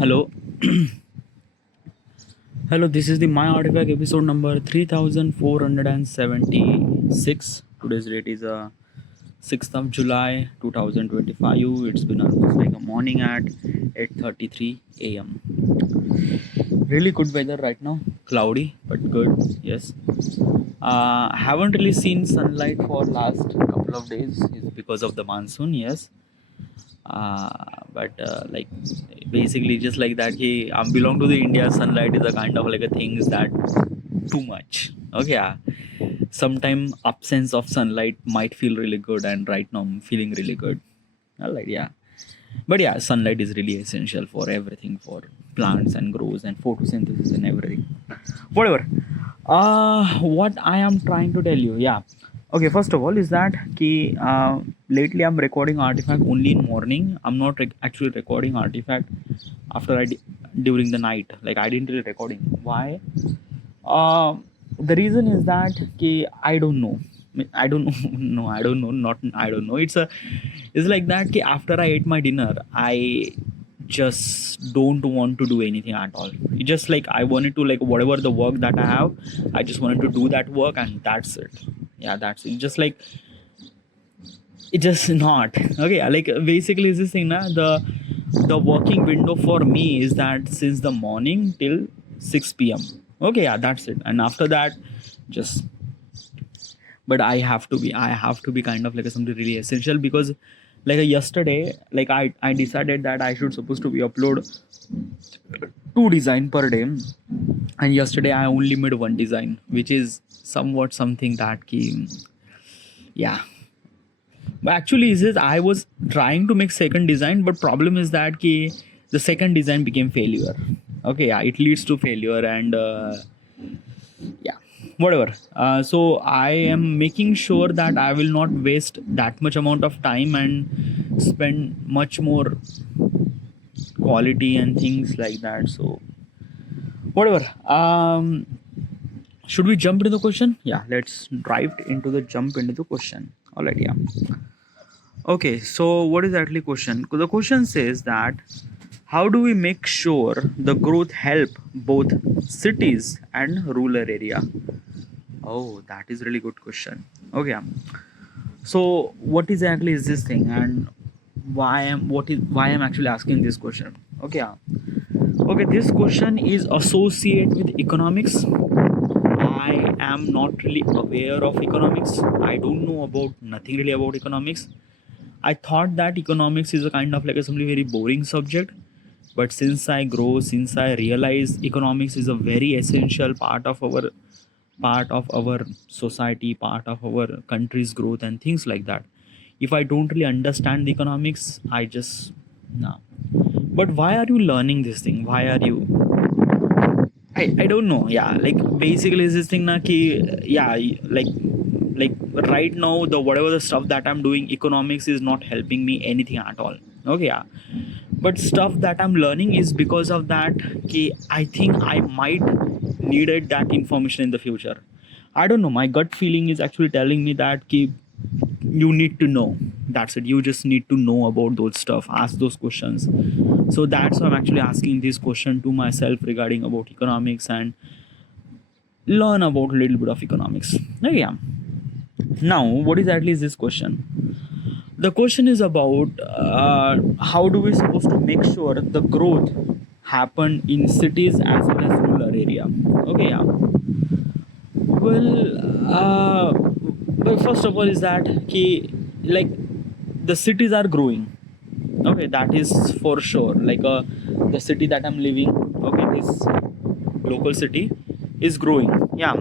Hello, hello. This is the My Artifact episode number 3476. Today's date is 6th of July 2025. It's been almost like a morning at 8:33 a.m. Really good weather right now. Cloudy but good. Yes. Haven't really seen sunlight for last couple of days. It's because of the monsoon. Yes. But like basically just like that he belong to the India. Sunlight is a kind of like a thing is that too much. Okay, yeah, sometime absence of sunlight might feel really good, and right now I'm feeling really good. All right, yeah. But yeah, sunlight is really essential for everything, for plants and grows and photosynthesis and everything. Whatever. What I am trying to tell you, yeah. Okay, first of all, is that lately I'm recording Artifact only in morning. I'm not actually recording Artifact after during the night. Like I didn't really recording. Why? Uh, the reason is that I don't know. I don't know. No, I don't know. Not I don't know. It's like that. After I ate my dinner, I just don't want to do anything at all. It's just like I wanted to like whatever the work that I have, I just wanted to do that work and that's it. Yeah, that's it. Just like it just not okay. Like basically, is this thing now the working window for me is that since the morning till 6 p.m. Okay, yeah, that's it. And after that, just but I have to be kind of like something really essential because like yesterday like I decided that I should supposed to be upload two design per day, and yesterday I only made one design, which is somewhat something that came, yeah. But actually is I was trying to make second design, but problem is that the second design became failure. Okay, yeah, it leads to failure, and yeah, whatever. So I am making sure that I will not waste that much amount of time and spend much more quality and things like that. So whatever. Should we jump into the question? Yeah, let's jump into the question. All right, yeah. Okay, so what is actually question? The question says that how do we make sure the growth help both cities and rural area? Oh, that is really good question. Okay, so what exactly is this thing, and why I'm actually asking this question? Okay, okay, this question is associated with economics. I am not really aware of economics. I don't know about nothing really about economics. I thought that economics is a kind of like a something very boring subject, but since I realize economics is a very essential part of our society, part of our country's growth and things like that. If I don't really understand the economics, I just no. But why are you learning this thing? Why are you? I don't know. Yeah, like basically is this thing na ki yeah, like right now the whatever the stuff that I'm doing, economics is not helping me anything at all. Okay, yeah. But stuff that I'm learning is because of that I think I might needed that information in the future. I don't know. My gut feeling is actually telling me that you need to know. That's it. You just need to know about those stuff. Ask those questions. So that's why I'm actually asking this question to myself regarding about economics and learn about a little bit of economics. Okay, yeah. Now, what is at least this question? The question is about how do we supposed to make sure the growth happen in cities as well as rural area. Okay, yeah. Well, first of all is that like the cities are growing. Okay, that is for sure. Like the city that I'm living, okay, this local city is growing. Yeah,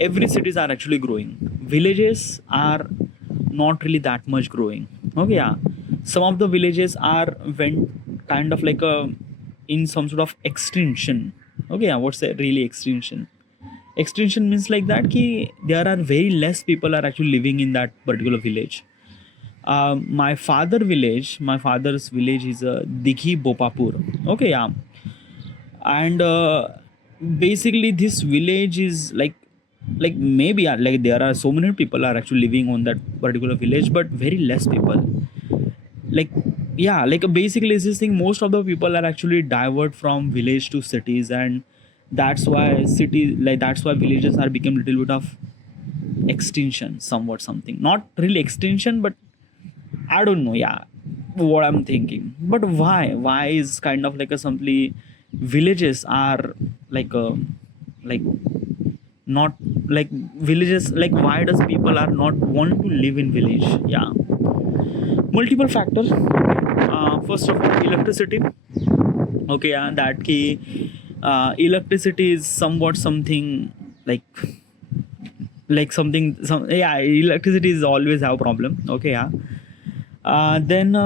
every cities are actually growing. Villages are not really that much growing. Okay, yeah, some of the villages are went kind of like a in some sort of extinction. Okay, yeah, what's that really extinction? Extinction means like that there are very less people are actually living in that particular village. My father's village is Dighi Bopapur. Okay, yeah. And basically this village is like maybe like there are so many people are actually living on that particular village, but very less people. Like yeah, like basically it's this thing, most of the people are actually divert from village to cities, and that's why villages are become little bit of extinction, somewhat, something, not really extinction, but I don't know, yeah, what I'm thinking. But why is kind of like a simply villages are like a like not like villages, like why does people are not want to live in village? Yeah, multiple factors. First of all, electricity. Okay, yeah, that key. Electricity is somewhat something like something some, yeah, electricity is always have problem. Okay, yeah. Then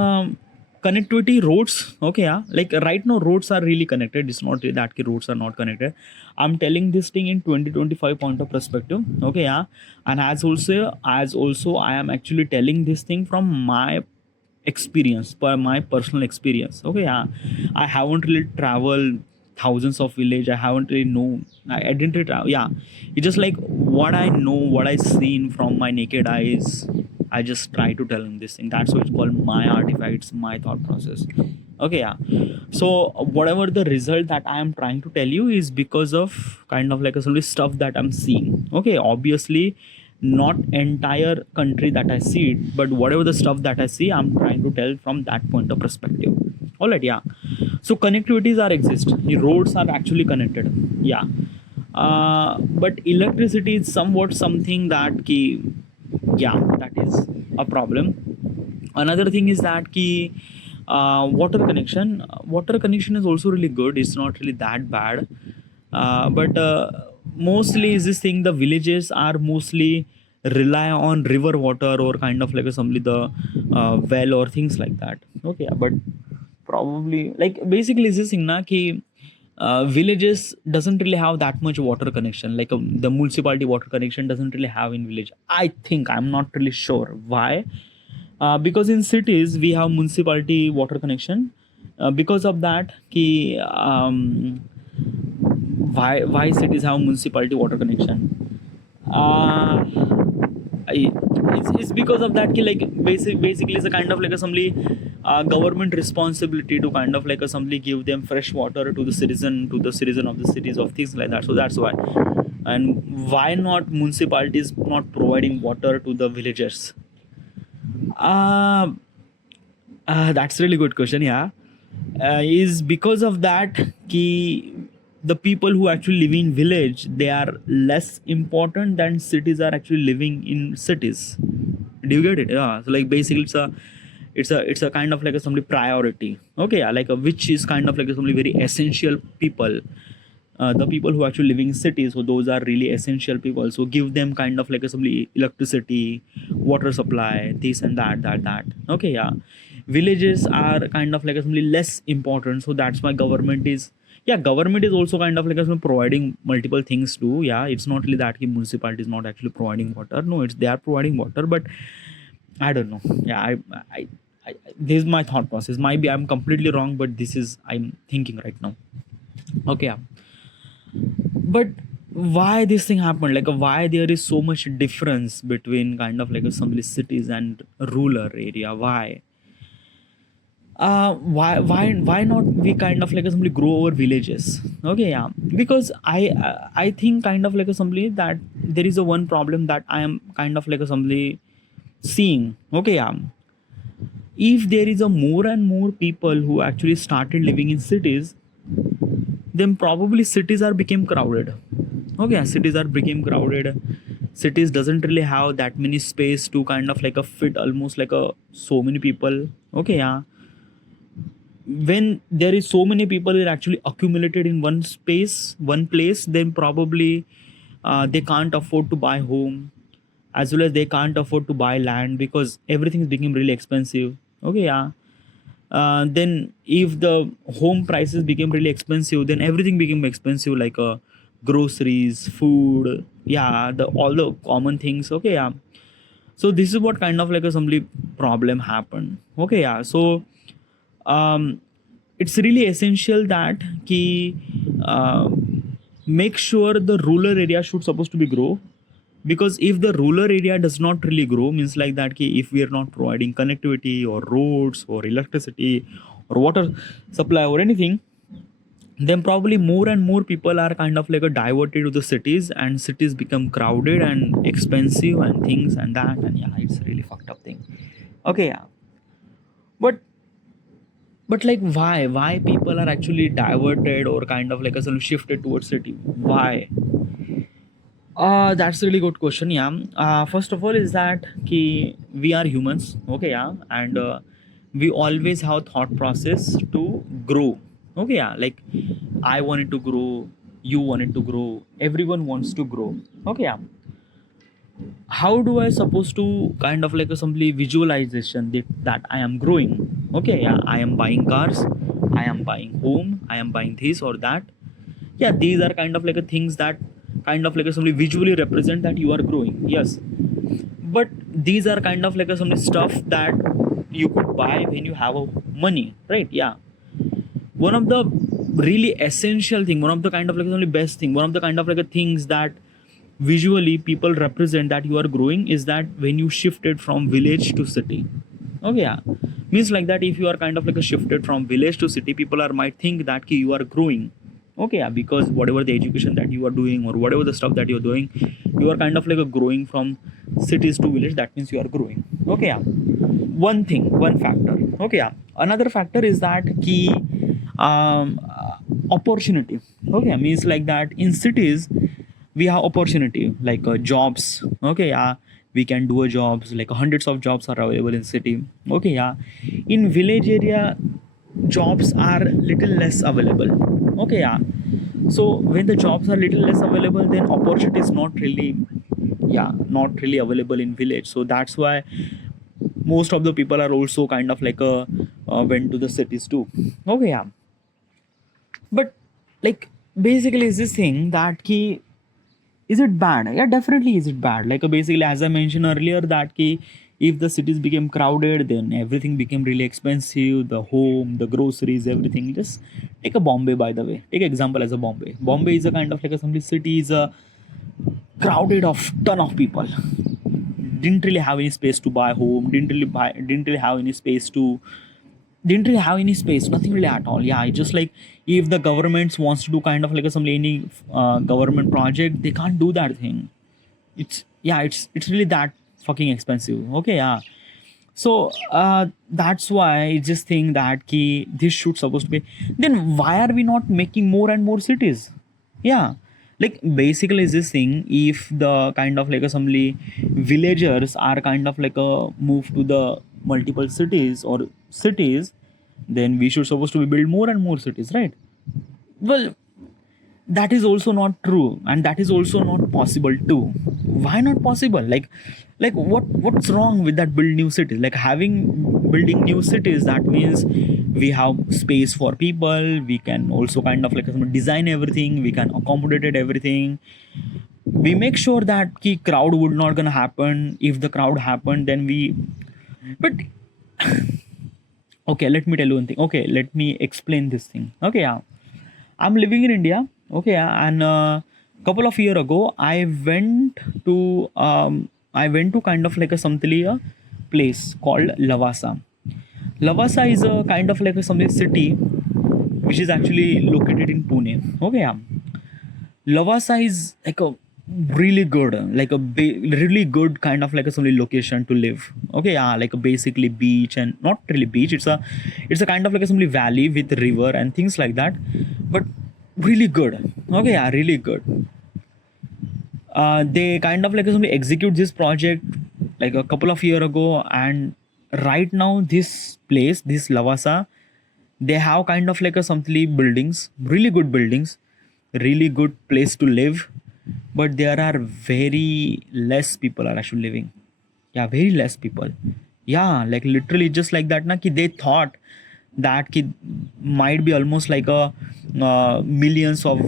connectivity, roads. Okay, yeah, like right now roads are really connected. It's not that roads are not connected. I'm telling this thing in 2025 point of perspective. Okay, yeah. And as also I am actually telling this thing from my experience, per my personal experience. Okay, yeah, I haven't really traveled thousands of village. I haven't really know. I didn't really travel. Yeah, it's just like what I know, what I seen from my naked eyes. I just try to tell him this thing. That's why it's called my artifacts, my thought process. Okay, yeah. So whatever the result that I am trying to tell you is because of kind of like a sort of stuff that I'm seeing. Okay, obviously not entire country that I see it, but whatever the stuff that I see, I'm trying to tell from that point of perspective. All right, yeah. So connectivities are exist. The roads are actually connected. Yeah. But electricity is somewhat something that key, yeah, that is a problem. Another thing is that key, water connection is also really good. It's not really that bad. But mostly is this thing, the villages are mostly rely on river water or kind of like a simply the well or things like that. Okay, but probably like basically is this thing na ki, villages doesn't really have that much water connection, like the municipality water connection doesn't really have in village, I think. I'm not really sure why. Because in cities we have municipality water connection. Because of that ki, why cities have municipality water connection. uh, it's because of that ki, like basically it's a kind of like a assembly, government responsibility to kind of like assembly give them fresh water to the citizen of the cities of things like that. So that's why. And why not municipalities not providing water to the villagers? uh, that's a really good question. Yeah, is because of that ki, the people who actually live in village, they are less important than cities are actually living in cities. Do you get it? Yeah. So like basically it's a kind of like a somebody priority. Okay, yeah, like a, which is kind of like a somebody very essential people. The people who are actually living in cities, so those are really essential people, so give them kind of like a simply electricity, water supply, this and that. Okay, yeah. Villages are kind of like a simply less important, so that's why government is, yeah, government is also kind of like a providing multiple things too. Yeah, it's not really that the municipality is not actually providing water. No, it's they are providing water, but I don't know. Yeah, I this is my thought process. Might be I'm completely wrong, but this is I'm thinking right now. Okay, yeah. But why this thing happened, like why there is so much difference between kind of like some cities and rural area? Why not we kind of like simply grow our villages? Okay, yeah, because I think kind of like a simply that there is a one problem that I am kind of like a simply seeing. Okay, yeah, if there is a more and more people who actually started living in cities, then probably cities are became crowded. Okay, cities are became crowded. Cities doesn't really have that many space to kind of like a fit almost like a so many people. Okay, yeah. When there is so many people are actually accumulated in one space, one place, then probably they can't afford to buy home, as well as they can't afford to buy land because everything is becoming really expensive. Okay, yeah. Then if the home prices became really expensive, then everything became expensive, like groceries, food, yeah, the all the common things. Okay, yeah. So this is what kind of like a assembly problem happened. Okay, yeah. So um, it's really essential that ki, uh, make sure the rural area should supposed to be grow. because if the rural area does not really grow, means like that ki if we are not providing connectivity or roads or electricity or water supply or anything, then probably more and more people are kind of like a diverted to the cities, and cities become crowded and expensive and things and that, and yeah, it's a really fucked up thing. Okay, yeah. But like, why people are actually diverted or kind of like a sort of shifted towards city? Why? That's a really good question. Yeah. First of all, is that we are humans. Okay. Yeah. And we always have thought process to grow. Okay. Yeah. Like, I wanted to grow. You wanted to grow. Everyone wants to grow. Okay. Yeah. How do I supposed to kind of like a simply visualization that I am growing? Okay. Yeah. I am buying cars. I am buying home. I am buying this or that. Yeah, these are kind of like a things that kind of like a simply visually represent that you are growing. Yes, but these are kind of like a some stuff that you could buy when you have a money, right? Yeah, one of the really essential thing, one of the kind of like only best thing, one of the kind of like a things that visually people represent that you are growing is that when you shifted from village to city. Okay, yeah, means like that if you are kind of like a shifted from village to city, people are might think that you are growing. Okay, yeah, because whatever the education that you are doing or whatever the stuff that you're doing, you are kind of like a growing from cities to village, that means you are growing. Okay, yeah, one thing, one factor. Okay, yeah, another factor is that key opportunity. Okay, means like that in cities we have opportunity like jobs. Okay, yeah, we can do a jobs like hundreds of jobs are available in city. Okay, yeah, in village area jobs are little less available. Okay, yeah, so when the jobs are little less available, then opportunity is not really, yeah, not really available in village. So that's why most of the people are also kind of like a went to the cities too. Okay, yeah, but like basically is this thing that key, is it bad? Yeah, definitely is it bad. Like basically as I mentioned earlier that key, if the cities became crowded, then everything became really expensive, the home, the groceries, everything. Just take a Bombay, by the way, take example as a Bombay is a kind of like a some city is a crowded of ton of people, didn't really have any space to buy home, didn't really have any space to, didn't really have any space, nothing really at all. Yeah, it's just like if the governments wants to do kind of like a some any government project, they can't do that thing. It's, yeah, it's really that fucking expensive. Okay, yeah. So that's why I just think that key this should supposed to be. Then why are we not making more and more cities? Yeah, like basically is this thing, if the kind of like assembly villagers are kind of like a move to the multiple cities or cities, then we should supposed to be build more and more cities, right? Well, that is also not true, and that is also not possible too. Why not possible? Like what's wrong with that build new cities? Like having building new cities, that means we have space for people, we can also kind of like design everything, we can accommodate everything, we make sure that key crowd would not gonna happen. If the crowd happened, then we, but okay, let me tell you one thing. Okay, let me explain this thing. Okay, yeah, I'm living in India. Okay, yeah, and couple of year ago, I went to kind of like a Samtaliya place called Lavasa. Lavasa is a kind of like a some city which is actually located in Pune. Okay, yeah. Lavasa is like a really good, like a really good kind of like a some location to live. Okay, yeah, like a basically beach, and not really beach. It's a kind of like a some valley with river and things like that, but really good. Okay, yeah, really good. They kind of like somebody execute this project like a couple of year ago, and right now this place, this Lavasa, they have kind of like a something buildings, really good buildings, really good place to live, but there are very less people are actually living. Yeah, very less people. Yeah, like literally just like that na, ki they thought that ki might be almost like a millions of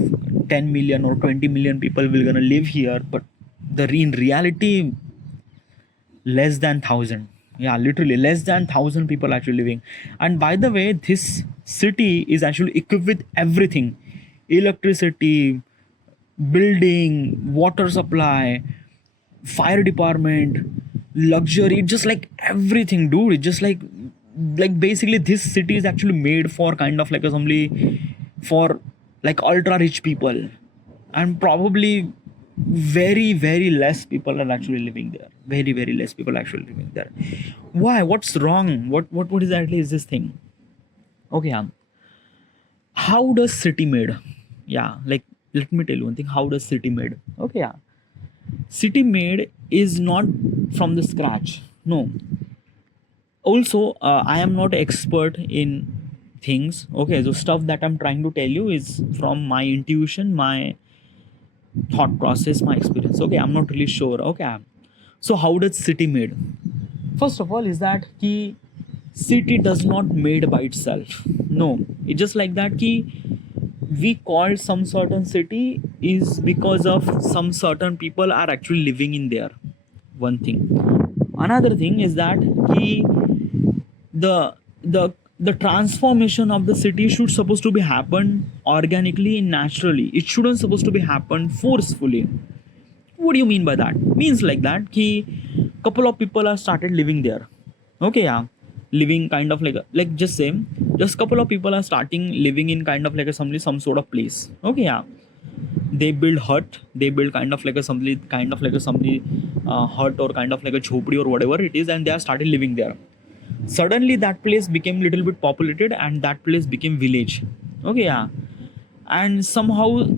10 million or 20 million people will gonna live here, but the in reality less than 1,000. Yeah, literally less than 1,000 people actually living. And by the way, this city is actually equipped with everything: electricity, building, water supply, fire department, luxury, just like everything, dude. It's just like basically this city is actually made for kind of like assembly for like ultra rich people, and probably very less people are actually living there. Very less people actually living there. Why? What's wrong? What exactly is this thing? Okay, how does city made? Yeah, like let me tell you one thing. How does city made? Okay, yeah, city made is not from the scratch. No. Also, I am not expert in things. Okay, so stuff that I'm trying to tell you is from my intuition, my thought process, my experience. Okay, I'm not really sure. Okay, so how does city made? First of all, is that key city does not made by itself. No, it's just like that key we call some certain city is because of some certain people are actually living in there. One thing. Another thing is that he the the the transformation of the city should supposed to be happen organically and naturally. It shouldn't supposed to be happen forcefully. What do you mean by that? Means like that ki couple of people are started living there. Okay, yeah, living kind of like just same, just couple of people are starting living in kind of like a some sort of place. Okay, yeah, they build hut, they build kind of like a somebody kind of like a somebody hut or kind of like a chhopdi or whatever it is, and they are started living there. Suddenly that place became little bit populated and that place became village. Okay, yeah, and somehow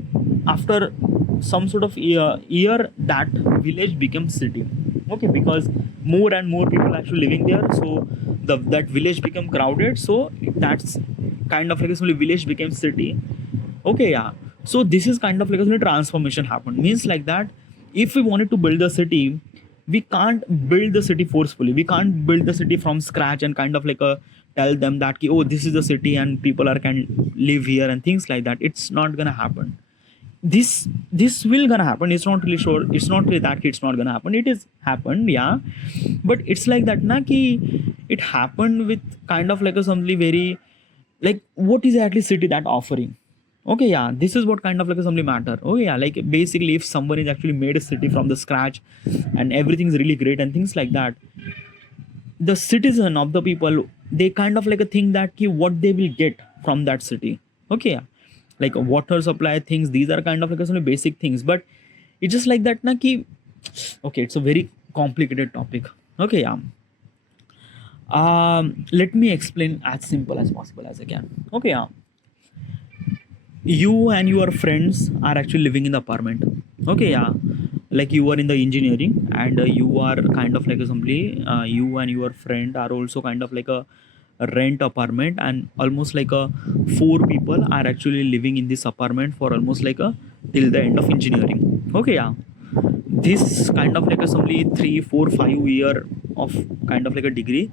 after some sort of year that village became city. Okay, because more and more people actually living there, so that village became crowded, so that's kind of like a village became city. Okay, yeah, so this is kind of like a transformation happened. Means like that if we wanted to build a city, we can't build the city forcefully. We can't build the city from scratch and kind of like a tell them that ki, oh, this is the city and people are can live here and things like that. It's not gonna happen. This will gonna happen. It's not really sure. It's not really that it's not gonna happen. It is happened, yeah, but it's like that na ki it happened with kind of like a something very like what is actually city that offering. Okay, yeah, this is what kind of like a something matter. Oh yeah, like basically if someone is actually made a city from the scratch and everything's really great and things like that, the citizen of the people, they kind of like a thing that ki what they will get from that city. Okay, yeah, like water supply things, these are kind of like some basic things, but it's just like that na ki okay, it's a very complicated topic. Okay, yeah, let me explain as simple as possible as I can. Okay, yeah, you and your friends are actually living in the apartment. Okay, yeah, like you are in the engineering and you are kind of like a somebody you and your friend are also kind of like a rent apartment, and almost like a four people are actually living in this apartment for almost like a till the end of engineering. Okay, yeah, this kind of like a somebody 3 4 5 year of kind of like a degree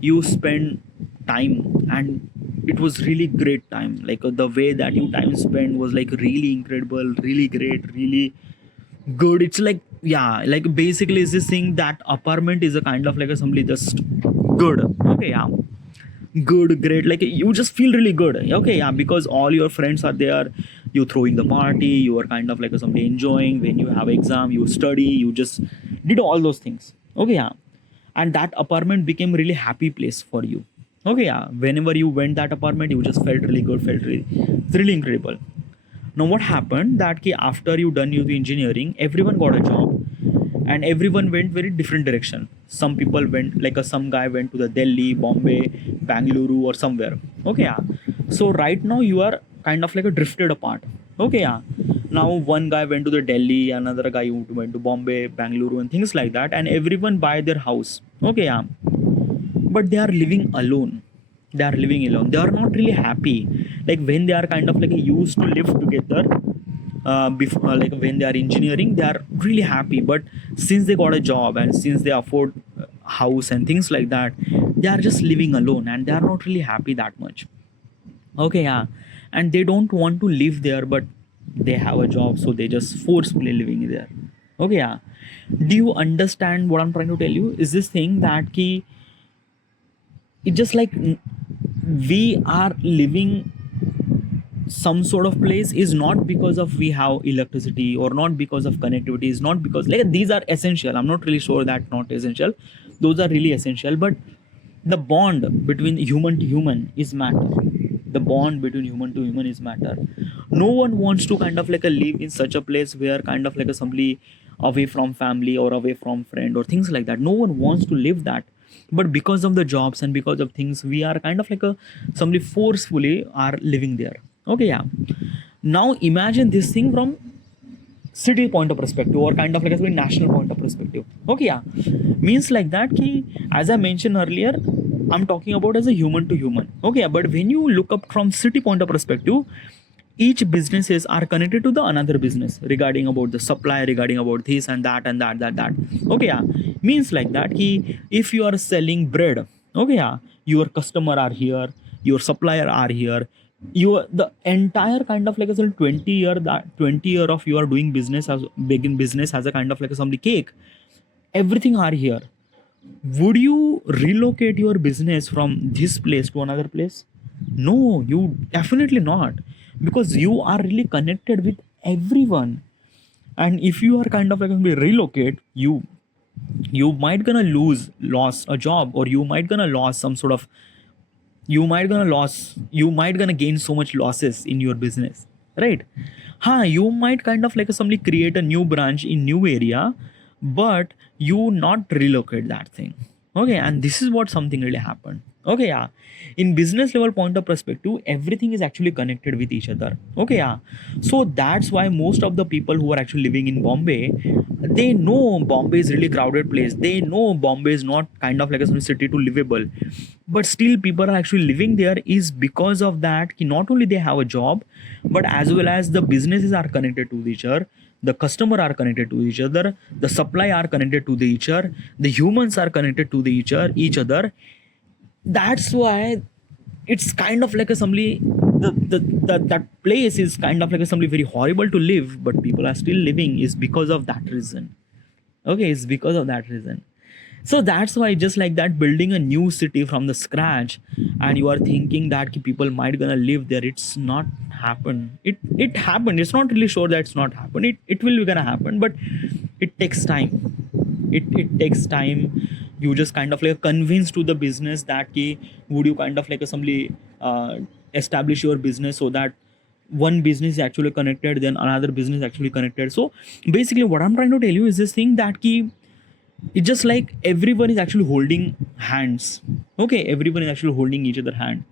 you spend time, and it was really great time. Like the way that you time spent was like really incredible, really great, really good. It's like yeah, like basically is this thing that apartment is a kind of like a somebody just good. Okay, yeah, good, great, like you just feel really good. Okay, yeah, because all your friends are there, you throwing the party, you are kind of like a somebody enjoying. When you have exam, you study, you just did all those things. Okay, yeah, and that apartment became really happy place for you. Okay, yeah, whenever you went that apartment you just felt really good, felt really incredible. Now what happened that ki after you done the engineering, everyone got a job and everyone went very different direction. Some people went like some guy went to the Delhi, Bombay, Bangalore or somewhere. Okay, yeah, so right now you are kind of like a drifted apart. Okay, yeah, now one guy went to the Delhi, another guy went to Bombay, Bangalore and things like that, and everyone buy their house. Okay, yeah, but they are living alone. They are living alone, they are not really happy. Like when they are kind of like used to live together, before like when they are engineering they are really happy, but since they got a job and since they afford house and things like that, they are just living alone and they are not really happy that much. Okay, yeah, and they don't want to live there, but they have a job, so they just forcefully living there. Okay, yeah, do you understand what I'm trying to tell you? Is this thing that key it just like we are living some sort of place is not because of we have electricity or not because of connectivity, is not because like these are essential. I'm not really sure that not essential, those are really essential, but the bond between human to human is matter. The bond between human to human is matter. No one wants to kind of like a live in such a place where kind of like a somebody away from family or away from friend or things like that. No one wants to live that, but because of the jobs and because of things we are kind of like a somebody forcefully are living there. Okay, yeah. Now imagine this thing from city point of perspective or kind of like a national point of perspective. Okay, yeah. Means like that ki, as I mentioned earlier, I'm talking about as a human to human. Okay, yeah. But when you look up from city point of perspective, each businesses are connected to the another business regarding about the supply, regarding about this and that and that. Okay, yeah. Means like that ki, if you are selling bread, okay, yeah, your customer are here, your supplier are here, you the entire kind of like a 20 year, that 20 year of you are doing business as begin business as a kind of like a somebody cake, everything are here. Would you relocate your business from this place to another place? No, you definitely not, because you are really connected with everyone. And if you are kind of like going to relocate, you might gonna lost a job, or you might gonna lost some sort of, you might gonna gain so much losses in your business, right? You might kind of like somebody create a new branch in new area, but you not relocate that thing. Okay, and this is what something really happened. Okay, yeah. In business level point of perspective, everything is actually connected with each other. Okay, yeah. So that's why most of the people who are actually living in Bombay, they know Bombay is really crowded place, they know Bombay is not kind of like a city to livable, but still people are actually living there is because of that not only they have a job, but as well as the businesses are connected to each other, the customer are connected to each other, the supply are connected to each other, the humans are connected to each other. That's why it's kind of like a somebody, that place is kind of like a somebody very horrible to live, but people are still living is because of that reason. Okay, it's because of that reason. So that's why just like that, building a new city from the scratch, and you are thinking that people might gonna live there, it's not happen. It happened, it's not really sure that it's not happened, it will be gonna happen, but it takes time. It takes time. You just kind of like convince to the business that ki, would you kind of like somebody establish your business so that one business is actually connected, then another business actually connected. So basically what I'm trying to tell you is this thing that ki, it's just like everyone is actually holding hands. Okay, everyone is actually holding each other hand.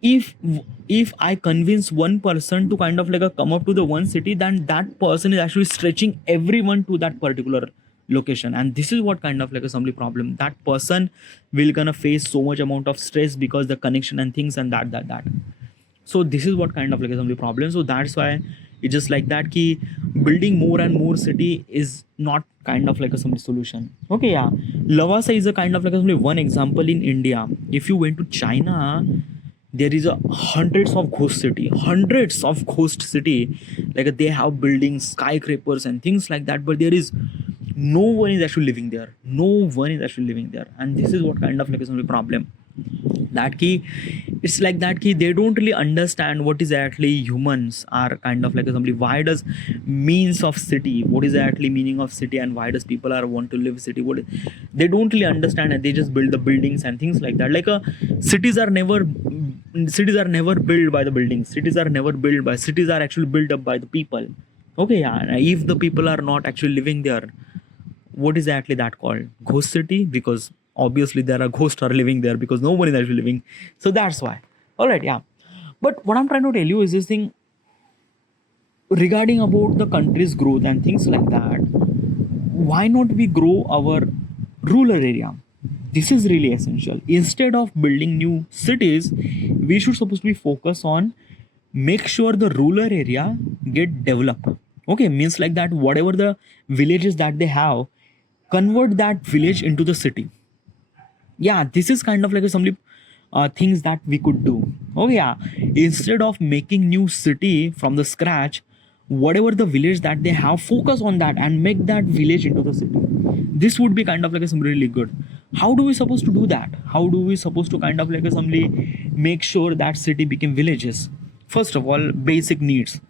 If I convince one person to kind of like a come up to the one city, then that person is actually stretching everyone to that particular location, and this is what kind of like a assembly problem, that person will gonna face so much amount of stress because the connection and things and that. So this is what kind of like assembly problem. So that's why it's just like that ki, building more and more city is not kind of like a some solution. Okay, yeah. Lavasa is a kind of like a one example in India. If you went to China, there is a hundreds of ghost city, like they have buildings, skyscrapers and things like that, but there is no one is actually living there, and this is what kind of like is only problem, that key. It's like that key, they don't really understand what is actually humans are kind of like somebody, why does means of city, what is actually meaning of city, and why does people are want to live city, they don't really understand, and they just build the buildings and things like that. Like cities are never built by the buildings, cities are actually built up by the people. Okay, yeah. And if the people are not actually living there, what is actually that called? Ghost city, because obviously there are ghosts are living there because no one is actually living. So that's why. All right, yeah. But what I'm trying to tell you is this thing regarding about the country's growth and things like that. Why not we grow our rural area? This is really essential. Instead of building new cities, we should supposed to be focus on make sure the rural area get developed. Okay, means like that whatever the villages that they have, convert that village into the city. Yeah, this is kind of like some things that we could do. Oh yeah, instead of making new city from the scratch, whatever the village that they have, focus on that and make that village into the city. This would be kind of like some really good. How do we supposed to do that? How do we supposed to kind of like somebody make sure that city became villages? First of all, basic needs: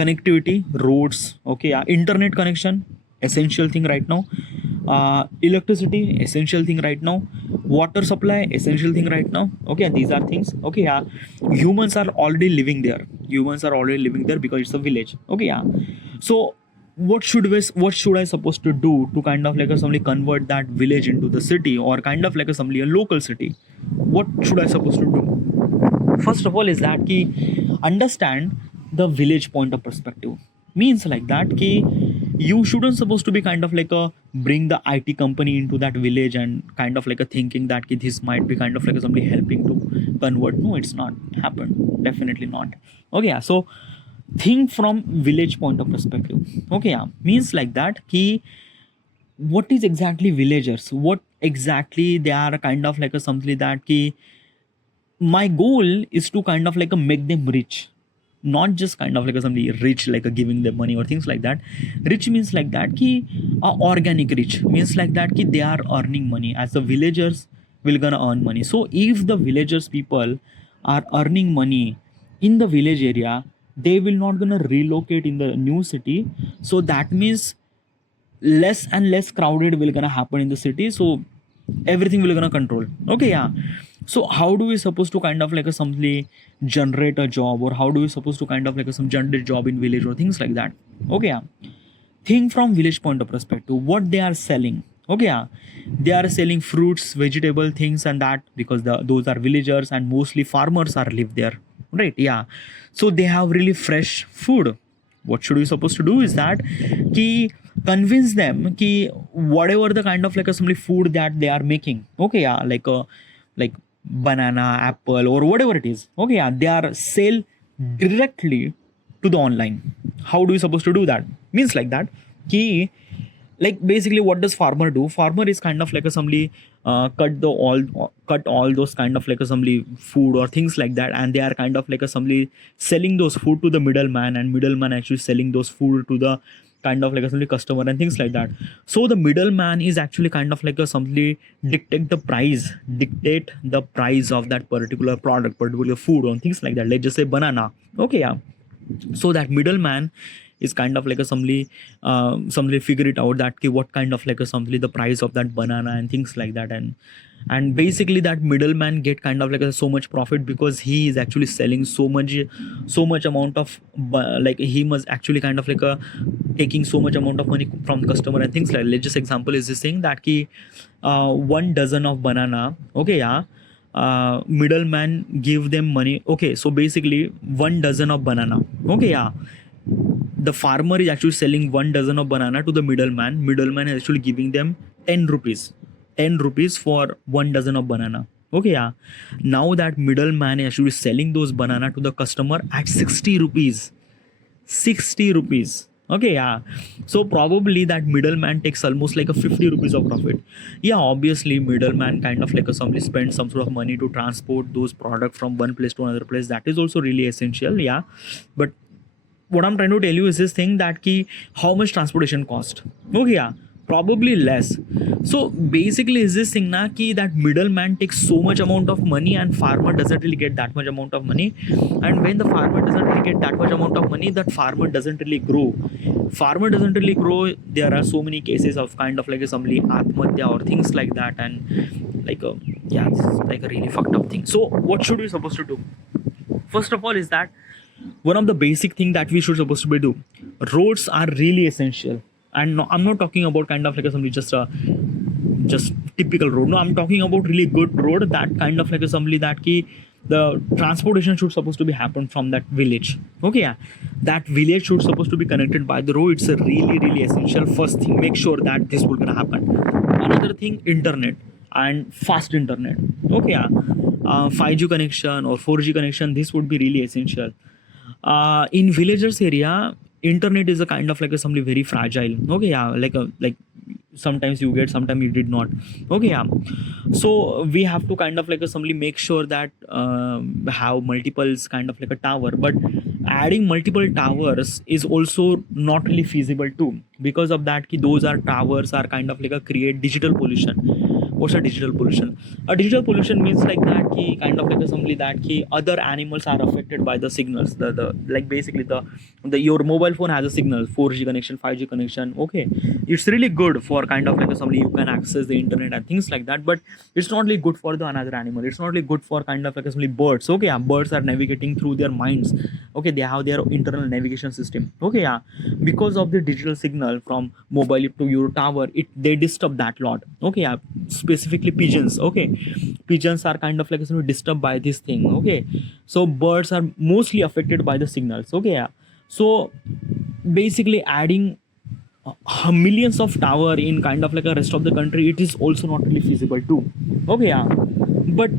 connectivity, roads, okay, yeah, internet connection, essential thing right now. Electricity, essential thing right now. Water supply, essential thing right now. Okay, these are things. Okay, yeah, humans are already living there. Humans are already living there because it's a village. Okay, yeah. So what should I supposed to do to kind of like a somebody convert that village into the city, or kind of like a somebody a local city? What should I supposed to do? First of all is that ki understand the village point of perspective. Means like that ki you shouldn't supposed to be kind of like a bring the IT company into that village and kind of like a thinking that ki this might be kind of like a somebody helping to convert. No, it's not happened, definitely not. Okay, yeah, so think from village point of perspective. Okay, yeah, means like that ki what is exactly villagers, what exactly they are kind of like a something that ki my goal is to kind of like a make them rich, not just kind of like a somebody rich like a giving them money or things like that. Rich means like that ki organic rich means like that ki they are earning money, as the villagers will gonna earn money. So if the villagers people are earning money in the village area, they will not gonna relocate in the new city. So that means less and less crowded will gonna happen in the city, so everything will gonna control. Okay, yeah, so how do we supposed to kind of like a simply generate a job, or how do we supposed to kind of like a some generate job in village or things like that? Okay, yeah, think from village point of perspective, what they are selling. Okay, yeah, they are selling fruits, vegetable things and that, because those are villagers and mostly farmers are live there, right? Yeah, so they have really fresh food. What should we supposed to do is that ki convince them ki whatever the kind of like a simply food that they are making. Okay, yeah, like a like banana, apple, or whatever it is. Okay, yeah, they are sell directly to the online. How do you supposed to do that? Means like that ki like basically what does farmer do? Farmer is kind of like a somebody cut all those kind of like a somebody food or things like that, and they are kind of like a somebody selling those food to the middleman, and middleman actually selling those food to the kind of like a somebody customer and things like that. So the middleman is actually kind of like a somebody dictate the price of that particular product, particular food or things like that. Let's just say banana. Okay, yeah, so that middleman is kind of like a somebody figure it out that ki what kind of like a somebody the price of that banana and things like that. And basically that middleman get kind of like so much profit, because he is actually selling so much amount of like he must actually kind of like a taking so much amount of money from the customer and things like. Let's just example is this thing that ki 1 dozen of banana. Okay, yeah, middleman give them money. Okay, so basically 1 dozen of banana. Okay, yeah, the farmer is actually selling 1 dozen of banana to the middleman. Middleman is actually giving them 10 rupees. 10 rupees for 1 dozen of banana. Okay, yeah, now that middleman is actually selling those banana to the customer at 60 rupees. 60 rupees. Okay, yeah, so probably that middleman takes almost like a 50 rupees of profit. Yeah, obviously middleman kind of like a somebody spends some sort of money to transport those product from one place to another place. That is also really essential. Yeah, but what I'm trying to tell you is this thing that ki how much transportation cost. Okay, yeah, probably less. So basically is this thing na ki that middleman takes so much amount of money and farmer doesn't really get that much amount of money. And when the farmer doesn't really get that much amount of money, that farmer doesn't really grow. Farmer doesn't really grow. There are so many cases of kind of like a somebody atmatya or things like that, and like a, yeah, this is like a really fucked up thing. So what should we supposed to do? First of all is that one of the basic thing that we should supposed to be do, roads are really essential. And no, I'm not talking about kind of like a somebody just typical road. No, I'm talking about really good road, that kind of like a somebody that ki the transportation should supposed to be happen from that village. Okay, yeah, that village should supposed to be connected by the road. It's a really essential first thing. Make sure that this will gonna happen. Another thing, internet and fast internet. Okay, yeah, 5G connection or 4G connection, this would be really essential. In villagers area, internet is a kind of like a somebody very fragile. Okay, yeah, like sometimes you get, sometimes you did not. Okay, yeah, so we have to kind of like a somebody make sure that have multiples kind of like a tower. But adding multiple towers is also not really feasible too, because of that ki those are towers are kind of like a create digital pollution. what's a digital pollution? A digital pollution means like that ki kind of like assembly that ki other animals are affected by the signals. The like basically the your mobile phone has a signal, 4G connection, 5G connection. Okay, it's really good for kind of like assembly. You can access the internet and things like that, but it's not really good for the another animal. It's not really good for kind of like assembly birds. Okay, yeah, birds are navigating through their minds. Okay, they have their internal navigation system. Okay, yeah, because of the digital signal from mobile to your tower, they disturb that lot. Okay, yeah, specifically pigeons. Okay, pigeons are kind of like disturbed by this thing. Okay, so birds are mostly affected by the signals. Okay, yeah, so basically adding millions of tower in kind of like a rest of the country, it is also not really feasible too. Okay, yeah, but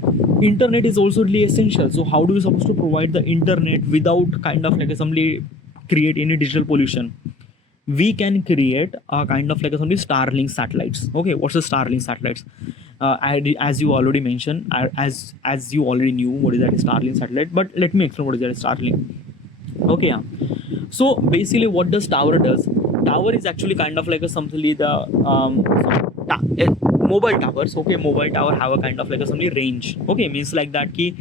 internet is also really essential. So how do we supposed to provide the internet without kind of like assembly create any digital pollution? We can create a kind of like assembly Starlink satellites. Okay, what's the Starlink satellites? As you already mentioned, as you already knew what is that Starlink satellite, but let me explain what is that Starlink. Okay, yeah, so basically what does tower does? Tower is actually kind of like a something the mobile towers. Okay, mobile tower have a kind of like a something range. Okay, means like that ki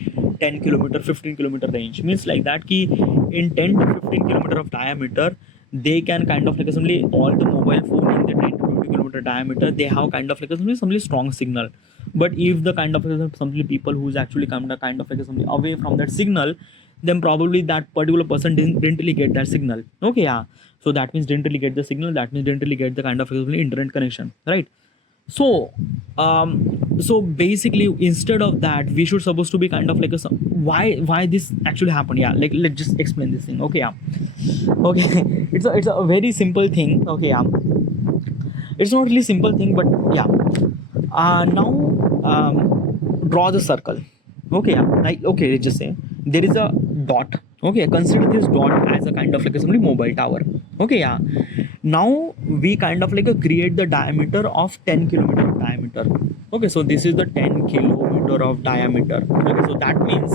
10 kilometer 15 kilometer range, means like that ki in 10 to 15 kilometer of diameter they can kind of like assembly all the mobile phone in the 10 to 20 kilometer diameter, they have kind of like assembly strong signal. But if the kind of assembly people who's actually kind of like assembly away from that signal, then probably that particular person didn't really get that signal. Okay, yeah, so that means didn't really get the signal, that means didn't really get the kind of internet connection, right? So so basically instead of that we should supposed to be kind of like a why this actually happened. Yeah, like let's just explain this thing. Okay, yeah, okay. It's a very simple thing. Okay, yeah, it's not really simple thing, but yeah, now draw the circle. Okay, yeah, like okay, let's just say there is a dot. Okay, consider this dot as a kind of like a mobile tower. Okay, yeah, now we kind of like create the diameter of 10 kilometer of diameter. Okay, so this is the 10 kilometer of diameter. Okay, so that means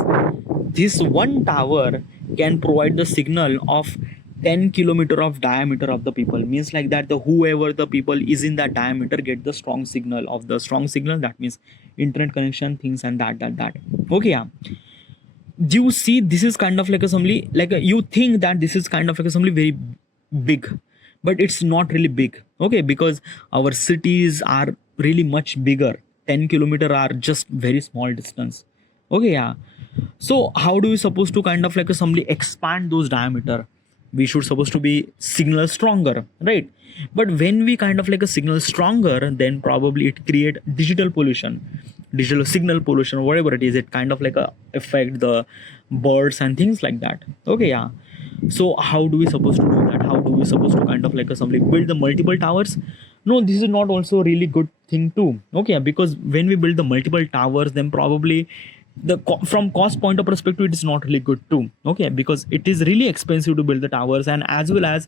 this one tower can provide the signal of 10 kilometer of diameter of the people, means like that the whoever the people is in that diameter get the strong signal of the strong signal, that means internet connection things and that. Okay, yeah, do you see this is kind of like assembly like you think that this is kind of like assembly very big, but it's not really big. Okay, because our cities are really much bigger. 10 kilometer are just very small distance. Okay, yeah, so how do we supposed to kind of like assembly expand those diameter? We should supposed to be signal stronger, right? But when we kind of like a signal stronger, then probably it create digital pollution, digital signal pollution, whatever it is, it kind of like affect the birds and things like that. Okay, yeah, so how do we supposed to do that? How do we supposed to kind of like assembly build the multiple towers? No, this is not also a really good thing too. Okay, because when we build the multiple towers, then probably from cost point of perspective it is not really good too. Okay, because it is really expensive to build the towers, and as well as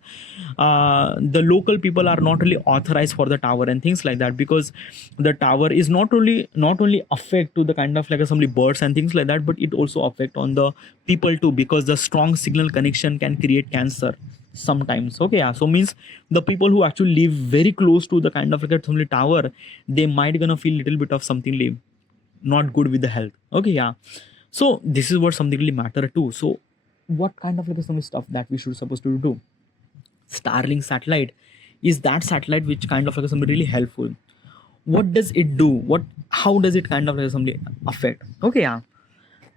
the local people are not really authorized for the tower and things like that, because the tower is not only affect to the kind of like assembly birds and things like that, but it also affect on the people too, because the strong signal connection can create cancer sometimes. Okay, yeah, so means the people who actually live very close to the kind of like assembly tower, they might gonna feel little bit of something live not good with the health. Okay, yeah, so this is what something really matter too. So what kind of like some stuff that we should supposed to do? Starlink satellite is that satellite which kind of like something really helpful. What does it do? How does it kind of like something affect? Okay, yeah,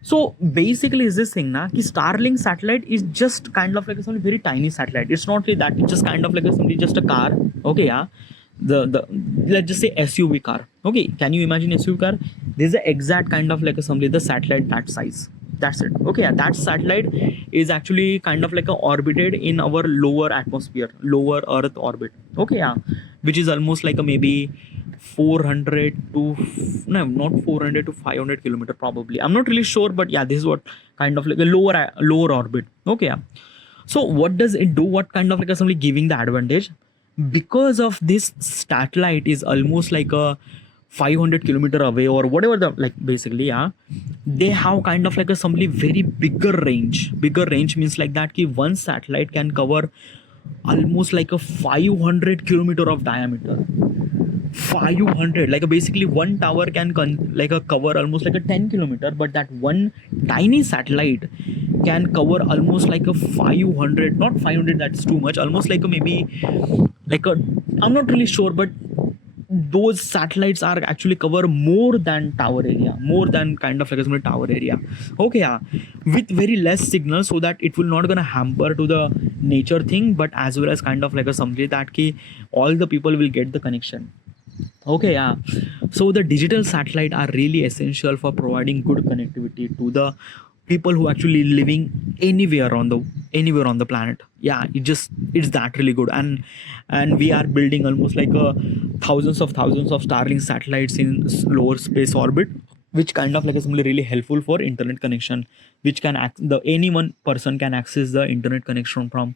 so basically is this thing na ki Starlink satellite is just kind of like something very tiny satellite. It's not really that, it's just kind of like something just a car. Okay, yeah, the let's just say SUV car. Okay, can you imagine SUV car? This is the exact kind of like assembly the satellite that size, that's it. Okay, yeah, that satellite is actually kind of like orbited in our lower atmosphere, lower earth orbit. Okay, yeah, which is almost like a maybe 400 to no, not 400 to 500 kilometer probably, I'm not really sure, but yeah, this is what kind of like a lower orbit. Okay, yeah, so what does it do? What kind of like assembly giving the advantage? Because of this satellite is almost like a 500 kilometer away or whatever the like basically, yeah, they have kind of like a somebody very bigger range means like that ki one satellite can cover almost like a 500 kilometer of diameter. 500, like basically one tower can cover almost like a 10 kilometer, but that one tiny satellite can cover almost like a 500, not 500, that's too much, almost like a maybe like a, I'm not really sure, but those satellites are actually cover more than tower area, more than kind of like a small tower area. Okay, yeah, with very less signal, so that it will not gonna hamper to the nature thing, but as well as kind of like a something that key all the people will get the connection. Okay, yeah. So the digital satellite are really essential for providing good connectivity to the people who actually living anywhere on the planet. Yeah, it's that really good, and we are building almost like a thousands of Starlink satellites in lower space orbit, which kind of like is really helpful for internet connection, which can the any one person can access the internet connection from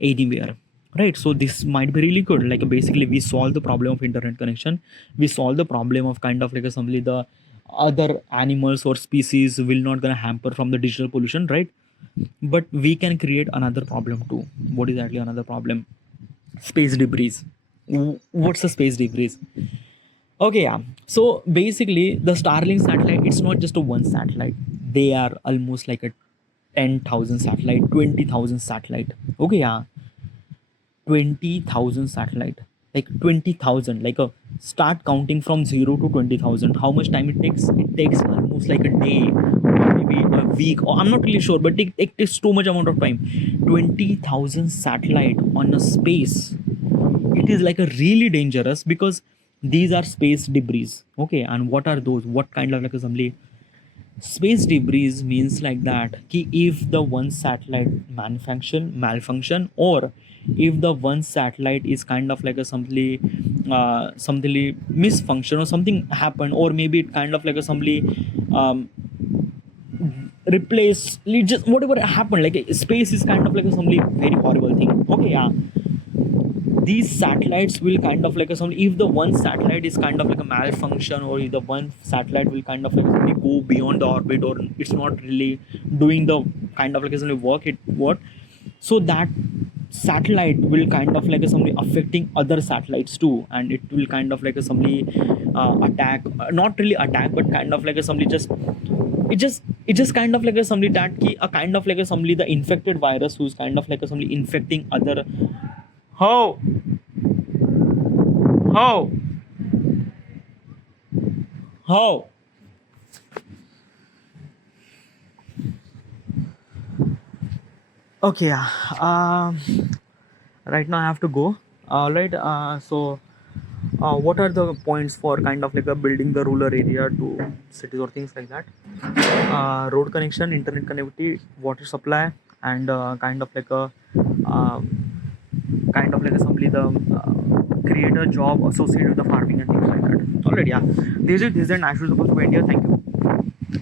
anywhere, right? So this might be really good, like basically we solve the problem of internet connection, we solve the problem of kind of like assembly the other animals or species will not gonna hamper from the digital pollution, right? But we can create another problem too. What is actually another problem? Space debris. What's the space debris? Okay, yeah. So basically, the Starlink satellite, it's not just a one satellite. They are almost like a 10,000 satellite, 20,000 satellite. Okay, yeah. 20,000 satellite. Like 20,000. Like a start counting from 0 to 20,000. How much time it takes? It takes almost like a day or maybe a week. Or I'm not really sure, but it takes too much amount of time. 20,000 satellite on a space, it is like a really dangerous because these are space debris. Okay, and what are those, what kind of like assembly? Space debris means like that ki if the one satellite malfunction, or if the one satellite is kind of like a something misfunction or something happened, or maybe it kind of like a um, replace just whatever happened, like space is kind of like a something very horrible thing. Okay, yeah. These satellites will kind of like a some, if the one satellite is kind of like a malfunction, or if the one satellite will kind of like really go beyond the orbit, or it's not really doing the kind of like a work it what, so that satellite will kind of like a somebody affecting other satellites too, and it will kind of like a somebody attack, not really attack, but kind of like a somebody just it just kind of like a somebody that key a kind of like a somebody the infected virus who's kind of like a somebody infecting other. How? How? How? Okay, yeah. Right now I have to go. Right. What are the points for kind of like a building the rural area to cities or things like that? Road connection, internet connectivity, water supply, and uh, kind of like a simply the create a job associated with the farming and things like that. Alright, yeah. This is an actual supposed to be India. Thank you.